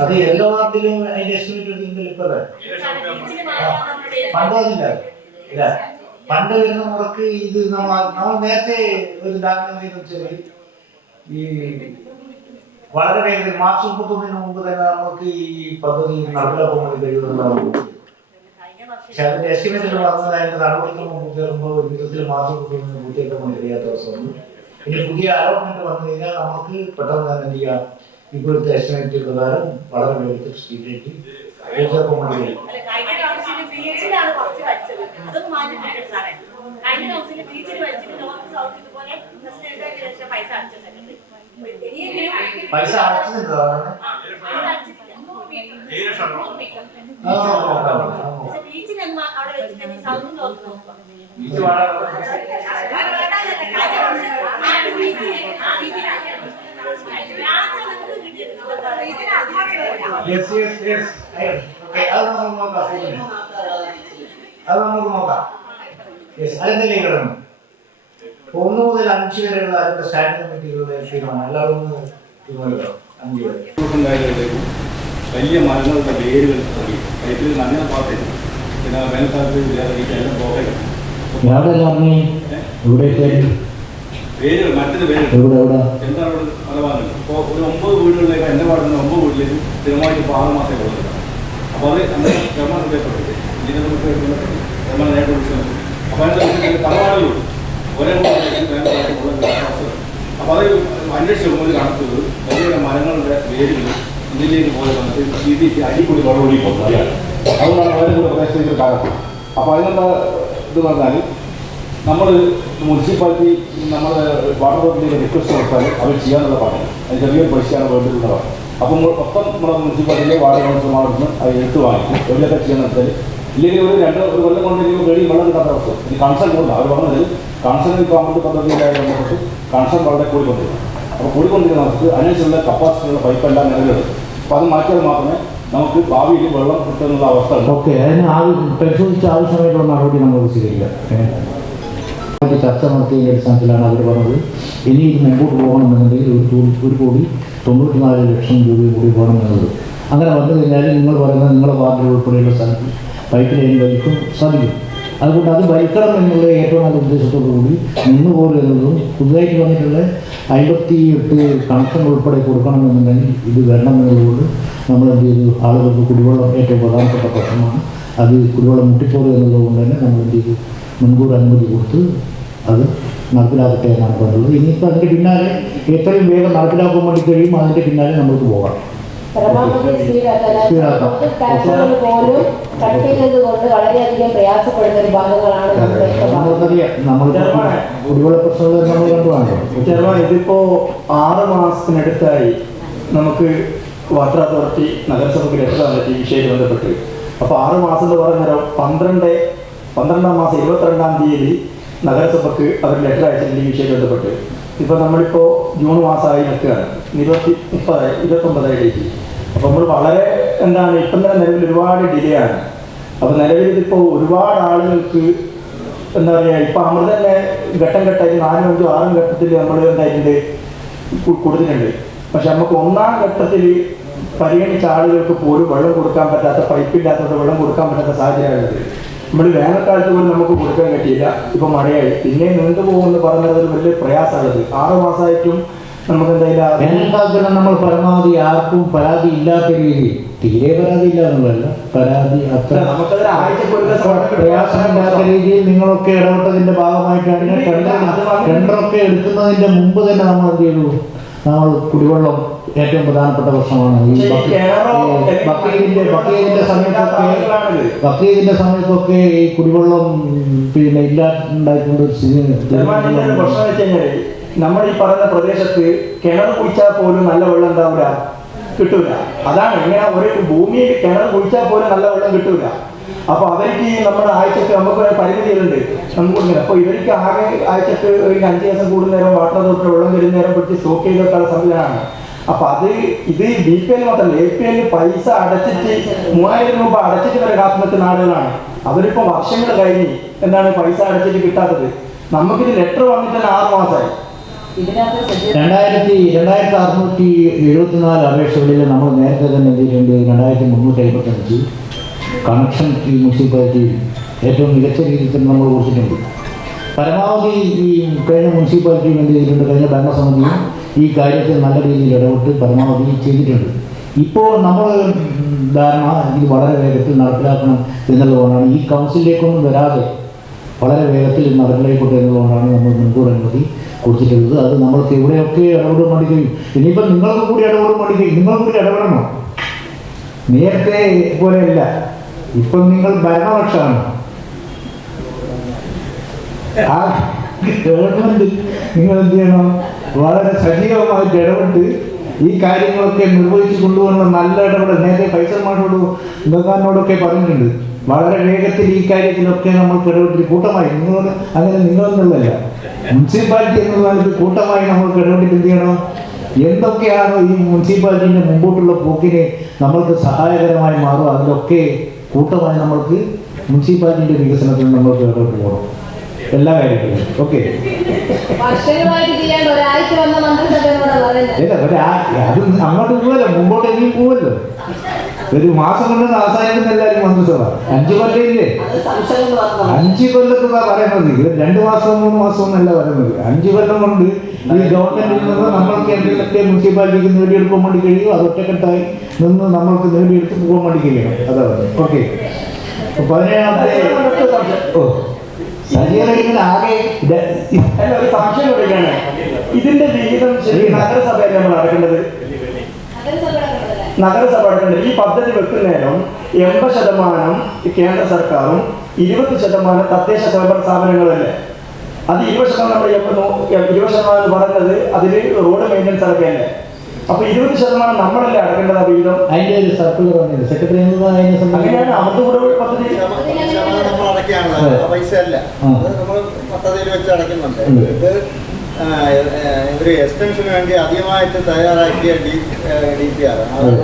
അത് എല്ലാ നാട്ടിലും അതിന്റെ എസ്റ്റിമേറ്റ് എടുത്തില്ല. പണ്ടതില്ല ഇല്ല, പണ്ട് വരുന്ന മുറക്ക് ഇത് നമ്മൾ നേരത്തെ ഒരു ധാരണ വെച്ചാൽ ഈ വളരെ വേഗത്തിൽ മാർച്ച് 31 മുമ്പ് തന്നെ നമുക്ക് ഈ പദ്ധതി നടപ്പിലാക്കാൻ വേണ്ടി കഴിയുന്നതാണ്. പക്ഷെ അതിന്റെ എസ്റ്റിമേറ്റിൽ പറഞ്ഞത് അതിന്റെ നടപടികൾ മുമ്പ് കയറുമ്പോൾ ഒരു വിധത്തിൽ മാർച്ച് 31 പൂർത്തിയാക്കാൻ വേണ്ടി കഴിയാത്ത അവസ്ഥയാണ്. ഇനി പുതിയ അലോട്ട്മെന്റ് വന്നു കഴിഞ്ഞാൽ നമുക്ക് പെട്ടെന്ന് തന്നെ എന്ത് ചെയ്യാം, ഇപ്പോഴത്തെ എസ്റ്റിമേറ്റ് പ്രകാരം വളരെ വേഗത്തിൽ സ്ട്രീറ്റ് പൂർത്തിയാക്കാൻ വേണ്ടി കഴിയും. പൈസ അടച്ചിട്ടുണ്ടോ? അത് നമുക്ക് നോക്കാം. അതിന്റെ ലീഗറാണ് 1 മുതൽ 5 വരെയുള്ള അതിന്റെ സ്റ്റാൻഡിംഗ് കമ്മിറ്റികളുടെ തീരുമാനം എല്ലാവരും തീരുമാനിക്കണം. 5 വരെ വലിയ മരങ്ങളുടെ വേരുകൾ പൈപ്പിൽ നല്ല പാർട്ടില്ല. പിന്നെ വേനൽക്കാലത്ത് എല്ലാം പോകട്ടെ വേരുകൾ മരത്തിന്റെ വേരുകൾ എന്താണ് മലബാറിൽ ഇപ്പോൾ ഒരു 9 വീടുകളിലേക്ക് എന്നെ പാടുന്ന 9 വീട്ടിലേക്ക് സ്ഥിരമായിട്ട് ഇപ്പോൾ 6 മാസമേ കൊടുത്തില്ല. അപ്പോൾ അത് അങ്ങനെ നിർമ്മാണം ചെയ്യപ്പെട്ടിട്ട് ഇതിനെ നമുക്ക് നിർമ്മാണം നേരിട്ട് വിളിച്ചു. അപ്പോൾ അതിൻ്റെ തലവാടുകളുണ്ട് ഒരേ അപ്പോൾ അത് അന്വേഷിച്ച് നോക്കുമ്പോൾ കാണിച്ചത് വലിയ മരങ്ങളുടെ വേരുകൾ ഇതിലേക്ക് പോയ സമയത്ത് ഇതിലേക്ക് അടിപൊളി വെള്ളമൊഴി പോകുന്നത് അറിയാം. അതുകൊണ്ടാണ് വേറെ കൂടെ പ്രദേശത്തേക്ക് കാലത്ത്. അപ്പോൾ അതിനെന്താ ഇത് പറഞ്ഞാൽ നമ്മൾ മുനിസിപ്പാലിറ്റി നമ്മൾ വാട്ടർ അതോറിറ്റിയിലേക്ക് റിക്വസ്റ്റ് കൊടുത്താൽ അവർ ചെയ്യാനുള്ള പാടില്ല. അത് ചെറിയൊരു പൈസയാണ് വേണ്ടിയിട്ടുള്ളതാണ്. അപ്പോൾ മൊത്തം നമ്മുടെ മുനിസിപ്പാലിറ്റിയിലെ വാർഡ് കൗൺസിലർമാർന്ന് അത് എടുത്ത് വാങ്ങിക്കും. എവിടെയൊക്കെ ചെയ്യാന്ന് വെച്ചാൽ ഇല്ലെങ്കിൽ ഒരു കൊല്ലം കൊണ്ടിരിക്കുമ്പോൾ വെളിയിൽ വെള്ളം കിട്ടാത്ത അവസ്ഥ. ഇനി കൺസേൺ കൂടുതൽ അവർ പറഞ്ഞത് കൺസേൺ ഗവൺമെൻറ് പദ്ധതിയിലായി ബന്ധപ്പെട്ട് കൺസേൺ വളരെ കൂടിക്കൊണ്ടിരിക്കും. അപ്പോൾ കൂടിക്കൊണ്ടിരിക്കുന്ന നമുക്ക് അതിനനുസരിച്ചുള്ള കപ്പാസിറ്റിയുള്ള പൈപ്പെല്ലാം നിലവിലുണ്ട്. അപ്പോൾ അത് മാറ്റിയാൽ മാത്രമേ നമുക്ക് ഭാവിയിൽ വെള്ളം കിട്ടുന്നുള്ള അവസ്ഥ ഉണ്ട്. ഓക്കെ, അതിന് പരിശോധിച്ച് ആവശ്യമായിട്ടുള്ള നടപടി നമ്മൾ സ്വീകരിക്കാം. ചർച്ച നടത്തിയതിൻ്റെ അടിസ്ഥാനത്തിലാണ് അവർ പറഞ്ഞത് ഇനി ഇത് മുമ്പോട്ട് പോകണമെന്നുണ്ടെങ്കിൽ 1,94,00,000 രൂപ കൂടി പോകണമെന്നുള്ളത്. അങ്ങനെ വന്നു കഴിഞ്ഞാൽ നിങ്ങൾ പറയുന്നത് നിങ്ങളുടെ വാർഡിൽ ഉൾപ്പെടെയുള്ള സ്ഥലത്ത് പൈപ്പ് ലൈൻ വലിക്കും സാധിക്കും. അതുകൊണ്ട് അത് വലിക്കണം എന്നുള്ള ഏറ്റവും നല്ല ഉദ്ദേശത്തോടു കൂടി നിന്നുപോലെന്നതും പുതുതായിട്ട് വന്നിട്ടുള്ള 58 കണക്ഷൻ ഉൾപ്പെടെ കൊടുക്കണമെന്നുണ്ടെങ്കിൽ ഇത് വരണമെന്നുള്ളതുകൊണ്ട് നമ്മൾ എന്ത് ചെയ്തു, ആളുകൾക്ക് കുടിവെള്ളം ഏറ്റവും പ്രധാനപ്പെട്ട പ്രശ്നമാണ്. അത് കുടിവെള്ളം മുട്ടിപ്പോകുക എന്നുള്ളതുകൊണ്ട് തന്നെ നമ്മൾ എന്ത് ചെയ്തു, മുൻകൂർ അനുമതി കൊടുത്ത് അത് നടപ്പിലാക്കട്ടെ എന്നാണ് പറഞ്ഞത്. ഇനിയിപ്പോൾ അതിൻ്റെ പിന്നാലെ എത്രയും വേഗം നടപ്പിലാക്കാൻ വേണ്ടി കഴിയും അതിൻ്റെ പിന്നാലെ നമ്മൾക്ക് പോകാം. പോലും കട്ടിക്കുന്നതുകൊണ്ട് വളരെയധികം പ്രയാസപ്പെടുന്ന ഒരു ഭാഗങ്ങളാണ് നമ്മൾ കുടിവെള്ള പ്രശ്നങ്ങൾ നമ്മൾ കണ്ടുവാണ്. ഇതിപ്പോ 6 മാസത്തിനടുത്തായി നമുക്ക് വാട്ടർ അതോറിറ്റി നഗരസഭയ്ക്ക് ലെറ്റർ തന്നിട്ട് ഈ വിഷയത്തിൽ ബന്ധപ്പെട്ട്. അപ്പോൾ 6 മാസം എന്ന് പറയുന്നേരം 12-ാം മാസം 22-ാം തീയതി നഗരസഭയ്ക്ക് അവർ ലെറ്റർ അയച്ചിട്ടുണ്ട് ഈ വിഷയത്തിൽ ബന്ധപ്പെട്ട്. ഇപ്പോൾ നമ്മളിപ്പോൾ ജൂൺ മാസമായി നിൽക്കുകയാണ്, 29 ഡേറ്റ്. അപ്പോൾ നമ്മൾ വളരെ എന്താണ് ഇപ്പം തന്നെ നിലവിൽ ഒരുപാട് ഡിലേ ആണ്. അപ്പോൾ നിലവിൽ ഇതിപ്പോൾ ഒരുപാട് ആളുകൾക്ക് എന്താ പറയുക, ഇപ്പം നമ്മൾ തന്നെ ഘട്ടം ഘട്ടമായിട്ട് 4, 5, 6 ഘട്ടത്തിൽ നമ്മൾ എന്തായിട്ടുണ്ട് കൊടുത്തിട്ടുണ്ട്. പക്ഷെ നമുക്ക് 1-ാം ഘട്ടത്തിൽ പരിഗണിച്ച ആളുകൾക്ക് പോലും വെള്ളം കൊടുക്കാൻ പറ്റാത്ത, പൈപ്പില്ലാത്തത് വെള്ളം കൊടുക്കാൻ പറ്റാത്ത സാഹചര്യമാണുള്ളത്. നമ്മൾ വേനൽക്കാലത്ത് പോലും നമുക്ക് കൊടുക്കാൻ പറ്റിയില്ല. ഇപ്പോൾ മഴയായി പിന്നെ നീണ്ടുപോകുമെന്ന് പറഞ്ഞത് വലിയ പ്രയാസമുള്ളത്. 6 മാസമായിട്ടും നമുക്ക് എന്തായാലും വേനൽക്കാലത്ത് നമ്മൾ പരമാവധി ആർക്കും പരാതി ഇല്ലാത്ത രീതിയിൽ, തീരെ പരാതി ഇല്ല എന്നുള്ളതല്ല, പരാതി അത്ര പ്രയാസമില്ലാത്ത രീതിയിൽ നിങ്ങളൊക്കെ ഇടപെട്ടതിൻ്റെ ഭാഗമായിട്ടാണ് ടെൻഡറൊക്കെ എടുക്കുന്നതിൻ്റെ മുമ്പ് തന്നെ നമ്മൾ എന്ത് ചെയ്തു, നമ്മൾ കുടിവെള്ളം ഏറ്റവും പ്രധാനപ്പെട്ട പ്രശ്നമാണ്. ഈ ബക്രീദിന്റെ സമയത്തൊക്കെ ഈ കുടിവെള്ളം പിന്നെ ഇല്ലാണ്ടായിക്കൊണ്ട് നമ്മൾ ഈ പറയുന്ന പ്രദേശത്ത് കിണർ കുഴിച്ചാൽ പോലും നല്ല വെള്ളം ഉണ്ടാവില്ല, കിട്ടൂല. അതാണ് ഇങ്ങനെ ഒരു ഭൂമിയിൽ കിണർ കുഴിച്ചാൽ പോലും നല്ല വെള്ളം കിട്ടൂല. അപ്പൊ അവർക്ക് നമ്മുടെ ആഴ്ചക്ക് നമുക്ക് പരിമിതികളുണ്ട് നമുക്ക് കൊടുക്കുന്നത്. അപ്പൊ ഇവർക്ക് ആകെ ആഴ്ചക്ക് ഒരു 5 ദിവസം കൂടുന്നേരം വാട്ടർ അതോറിറ്റി വെള്ളം വരുന്നേരം പിടിച്ച് സ്റ്റോക്ക് ചെയ്തിട്ടുള്ള സംവിധാനമാണ്. അപ്പൊ ഇത് BPL മാത്രമല്ല, APL പൈസ അടച്ചിട്ട് 3000 രൂപ അടച്ചിട്ട് വരെ കാത്തു നിൽക്കുന്ന ആളുകളാണ്. അവരിപ്പോ വർഷങ്ങൾ കഴിഞ്ഞ് എന്താണ് പൈസ അടച്ചിട്ട് കിട്ടാത്തത്. നമുക്കിത് ലെറ്റർ വന്നിട്ട് 6 മാസമായി. 2674 അപേക്ഷകളിൽ നമ്മൾ നേരത്തെ തന്നെ എത്തിയിട്ടുണ്ട് 2355 കണക്ഷൻ ഈ മുനിസിപ്പാലിറ്റിയിൽ ഏറ്റവും മികച്ച രീതിയിൽ തന്നെ നമ്മൾ കൊടുത്തിട്ടുണ്ട്. പരമാവധി ഈ കഴിഞ്ഞ മുനിസിപ്പാലിറ്റിയും എന്ത് ചെയ്തിട്ടുണ്ട്, കഴിഞ്ഞ ഭരണസമിതിയും ഈ കാര്യത്തിൽ നല്ല രീതിയിൽ ഇടപെട്ട് പരമാവധി ചെയ്തിട്ടുണ്ട്. ഇപ്പോൾ നമ്മൾ ധാരണ ഇത് വളരെ വേഗത്തിൽ നടപ്പിലാക്കണം എന്നുള്ളതുകൊണ്ടാണ് ഈ കൗൺസിലിലേക്കൊന്നും വരാതെ വളരെ വേഗത്തിൽ നടപ്പിലായിക്കോട്ടെ എന്നുള്ളതുകൊണ്ടാണ് നമ്മൾ മുൻകൂർ അനുമതി കൊടുത്തിട്ടുള്ളത്. അത് നമ്മൾക്ക് എവിടെയൊക്കെ ഇടപെടാൻ വേണ്ടി കഴിയും. ഇനിയിപ്പോൾ നിങ്ങൾക്ക് കൂടി ഇടപെടാൻ വേണ്ടി കഴിയും, നിങ്ങൾ കൂടി ഇടപെടണം. നേരത്തെ പോലെയല്ല, ഇപ്പം നിങ്ങൾ ഭരണപക്ഷമാണ്. ആ ഗവൺമെന്റ് നിങ്ങൾ എന്ത് ചെയ്യണം, വളരെ സജീവമായിട്ട് ഇടപെട്ട് ഈ കാര്യങ്ങളൊക്കെ നിർവഹിച്ചു കൊണ്ടുപോകുന്ന നല്ല ഇടപെടൽ നേരത്തെ ഫൈസൽ മാഷോടും ഗംഗാനോടൊക്കെ പറഞ്ഞിട്ടുണ്ട്. വളരെ വേഗത്തിൽ ഈ കാര്യത്തിലൊക്കെ നമ്മൾക്ക് ഇടപെട്ട് കൂട്ടമായി നിങ്ങളെന്നുള്ളതല്ല, മുനിസിപ്പാലിറ്റി എന്നുള്ളത് കൂട്ടമായി നമ്മൾക്ക് ഇടപെട്ടിട്ട് എന്ത് ചെയ്യണം, എന്തൊക്കെയാണോ ഈ മുനിസിപ്പാലിറ്റിൻ്റെ മുമ്പോട്ടുള്ള പോക്കിന് നമ്മൾക്ക് സഹായകരമായി മാറും അതിലൊക്കെ കൂട്ടമായി നമ്മൾക്ക് മുനിസിപ്പാലിറ്റിൻ്റെ വികസനത്തിന് നമ്മൾക്ക് ഇടപെട്ട് പോകണം എല്ലാ കാര്യത്തിലും. ഓക്കെ, അത് അങ്ങോട്ട് പോവല്ലോ, മുമ്പോട്ട് എങ്കിലും പോവല്ലോ. ഒരു മാസം കൊണ്ട് അവസാനിക്കുന്ന എല്ലാവരും മന്ത്രിസഭ 5 കൊല്ലമില്ലേ, 5 കൊല്ലത്തുക പറയുന്നത്. 2 മാസം 3 മാസം ഒന്നല്ല പറയുന്നത്, 5 കൊല്ലം കൊണ്ട് ഈ ഗവൺമെന്റിൽ നിന്ന് നമ്മൾക്ക് എന്തെങ്കിലുമൊക്കെ മുനിസിപ്പാലിറ്റിക്ക് നേടിയെടുക്കാൻ വേണ്ടി കഴിയും. അത് ഒറ്റക്കെട്ടായി നിന്ന് നമ്മൾക്ക് നേടിയെടുത്ത് പോകാൻ വേണ്ടി കഴിയണം. അതാ പറയുന്നത്. ഓക്കെ, 17ാമത്തെ ആകെ ഒരു സംശയം കൊടുക്കുകയാണ്. ഇതിന്റെ വിഹിതം ശരി നഗരസഭയിൽ നമ്മൾ അടക്കേണ്ടത്, നഗരസഭ അടക്കേണ്ടത്. ഈ പദ്ധതി വെക്കുന്നേരം 80% കേന്ദ്ര സർക്കാരും 20% തദ്ദേശ സ്വയംഭരണ സ്ഥാപനങ്ങളല്ലേ. അത് 20% നമ്മൾ 20% പറഞ്ഞത് അതിൽ റോഡ് മെയിൻ്റനൻസ് അടക്കല്ലേ. അപ്പൊ 20% നമ്മളല്ലേ അടക്കേണ്ടത് വിഹിതം. അതിന്റെ ഒരു സർക്കുലർ വന്നത് സെക്രട്ടറി അങ്ങനെയാണ് അവർക്ക് കൂടെ പദ്ധതി പൈസ അല്ല, നമ്മൾ പദ്ധതിയിൽ വെച്ച് അടയ്ക്കുന്നുണ്ട്. ഇത് ഒരു എക്സ്റ്റൻഷന് വേണ്ടി അധികമായിട്ട് തയ്യാറാക്കിയ DPR അല്ല.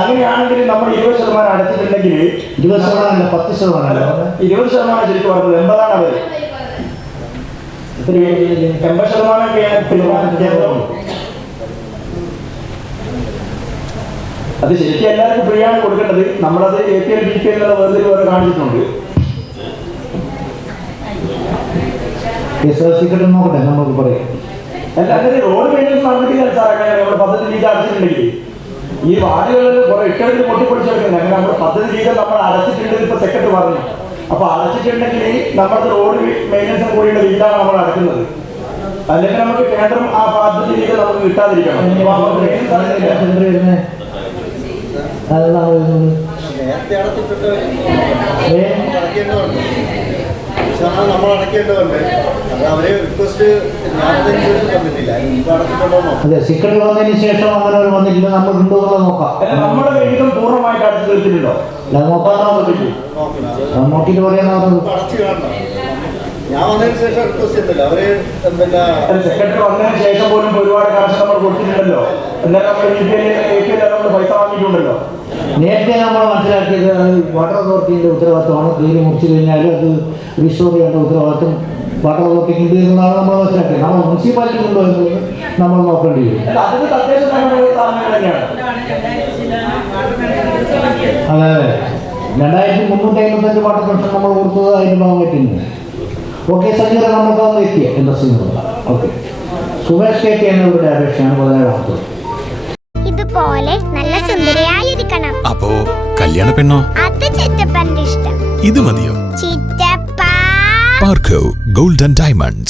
അങ്ങനെയാണെങ്കിൽ നമ്മൾ 20% അടച്ചിട്ടുണ്ടെങ്കിൽ 20% 10% 20% ശരിക്കും പറഞ്ഞത് 80% അവർ 80% അത് ശരിക്കും എല്ലാവർക്കും ഫ്രീ ആണ് കൊടുക്കേണ്ടത്. നമ്മളത് APL DPL എന്നുള്ള വേർതിരിവ് വരെ കാണിച്ചിട്ടുണ്ട്. നോക്കട്ടെ നമുക്ക് പറയാം. അല്ല, അങ്ങനെ റോഡ് മെയിൻ്റനൻസ് നടന്നിട്ടില്ല സാർ. അങ്ങനെ നമ്മുടെ പദ്ധതി രീതി അടച്ചിട്ടുണ്ടെങ്കിൽ ഈ വാർഡുകളിൽ കുറെ ഇട്ടത്തിൽ പൊട്ടിപ്പൊളിച്ചെടുക്കുന്നത്. അങ്ങനെ നമ്മുടെ പദ്ധതി രീതി നമ്മൾ അടച്ചിട്ടുണ്ടെങ്കിൽ ഇപ്പൊ സെക്രട്ടറി പറഞ്ഞു. അപ്പൊ അടച്ചിട്ടുണ്ടെങ്കിൽ നമ്മുടെ റോഡ് മെയിൻ്റനൻസിന് കൂടിയുള്ള വീടാണ് നമ്മൾ അടക്കുന്നത്. അല്ലെങ്കിൽ നമുക്ക് കേന്ദ്രം ആ പദ്ധതി രീതി നമുക്ക് കിട്ടാതിരിക്കണം. നേരത്തെ അടച്ചിട്ട് അടയ്ക്കേണ്ടതുണ്ട്, നമ്മൾ അടയ്ക്കേണ്ടതുണ്ട്. അത് അവരെ റിക്വസ്റ്റ് തന്നിട്ടില്ല. ഇപ്പൊ അടച്ചിട്ടുണ്ടോ? അതെ, സെക്രട്ടറി വന്നതിന് ശേഷം അങ്ങനെ ഒരു വന്നിട്ടില്ല. നമ്മൾ ഉണ്ടോ എന്നുള്ളത് നോക്കാം. നമ്മുടെ വിഹിതം പൂർണ്ണമായിട്ട് അടച്ചു തീർത്തിട്ടുണ്ടോ? നോക്കിയിട്ട് പറയാൻ അടച്ചു കാണണം. ഞാൻ വന്നതിന് ശേഷം റിക്വസ്റ്റ് ചെയ്തില്ല. അവര് പിന്നെ സെക്രട്ടറി വന്നതിന് ശേഷം പോലും ഒരുപാട് കാശ് നമ്മൾ കൊടുത്തിട്ടുണ്ടല്ലോ. എന്നാലും നമ്മൾ പൈസ വാങ്ങിയിട്ടുണ്ടല്ലോ. നേരത്തെ നമ്മൾ മനസ്സിലാക്കിയത് വാട്ടർ അതോറിറ്റിൻ്റെ ഉത്തരവാദിത്തമാണ്. തീരെ മുറിച്ചു കഴിഞ്ഞാൽ അത് റീസ്റ്റോർ ചെയ്യേണ്ട ഉത്തരവാദിത്തം വാട്ടർ അതോറിറ്റിക്ക് ഉണ്ട് എന്നാണ് നമ്മൾ മനസ്സിലാക്കിയത്. നമ്മൾ മുനിസിപ്പാലിറ്റി കൊണ്ടുവരുന്നത് നമ്മൾ നോക്കേണ്ടി വരും. അതെ, 2355 വാട്ടർ കണക്ഷൻ നമ്മൾ കൊടുത്തത് അതിൻ്റെ ഭാഗമായിട്ടുണ്ട്. ഓക്കെ, സജീവ നമുക്കൊന്ന് എത്തിയ ഇൻഡസ്ട്രിയിൽ. Okay, Sumesh KK എന്നവരുടെ അപേക്ഷയാണ് 17ാമത്. ഇതുപോലെ നല്ല സുന്ദരിയായിരിക്കണം. അപ്പോ കല്യാണ പെണ്ണോ? അത് ചിറ്റപ്പന്റെ ഇഷ്ടം. ഇത് മതിയോ? ചിറ്റപ്പ. പാർക്കോ ഗോൾഡ് ആൻഡ് ഡയമണ്ട്സ്,